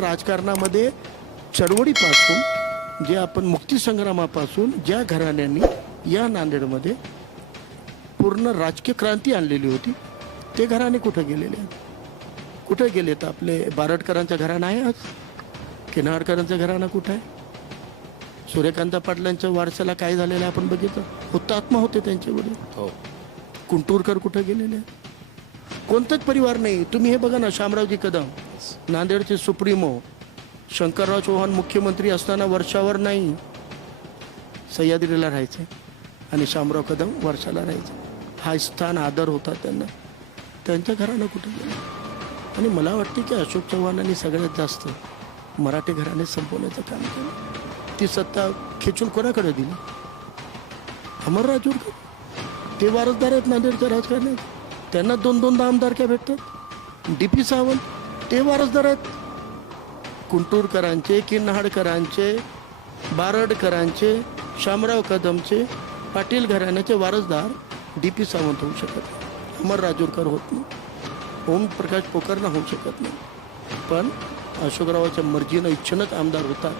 राजकारणामध्ये चळवळीपासून जे आपण मुक्तीसंग्रामापासून ज्या घराण्यांनी या नांदेडमध्ये पूर्ण राजकीय क्रांती आणलेली होती ते घराणे कुठं गेलेले आहेत? कुठं गेलेत? आपले बारडकरांचं घराणं आहे आज? किनाळकरांचं घराणं कुठं आहे? सूर्यकांत पाटलांच्या वारसाला काय झालेलं आहे आपण बघितलं? हुतात्मा होते त्यांचे वडील. हो. कुंटूरकर कुठं गेलेले आहेत? कोणताच परिवार नाही. तुम्ही हे बघा ना शामरावजी कदम. नांदेडचे सुप्रीमो. शंकरराव चव्हाण मुख्यमंत्री असताना वर्षावर नाही सह्याद्रीला राहायचे आणि शामराव कदम वर्षाला राहायचे. हा स्थान आदर होता त्यांना. त्यांच्या घरानं कुठे गेलं? आणि मला वाटते की अशोक चव्हाणांनी सगळ्यात जास्त मराठी घराणे संपवण्याचं काम केलं. ती सत्ता खेचून कोणाकडे दिली? अमर राजूरकर ते वारसदार आहेत नांदेडच्या राजकारणात. त्यांना दोन दोनदा आमदारक्या भेटतात. डी पी सावंत ते वारसदार आहेत. कुंटूरकरांचे किन्हाडकरांचे बारडकरांचे शामराव कदमचे पाटील घराण्याचे वारसदार डी पी सावंत होऊ शकत नाही. अमर राजूरकर होत नाही. ओमप्रकाश पोकरणा होऊ शकत नाही. पण अशोकरावाच्या मर्जीनं इच्छेनंच आमदार होतात.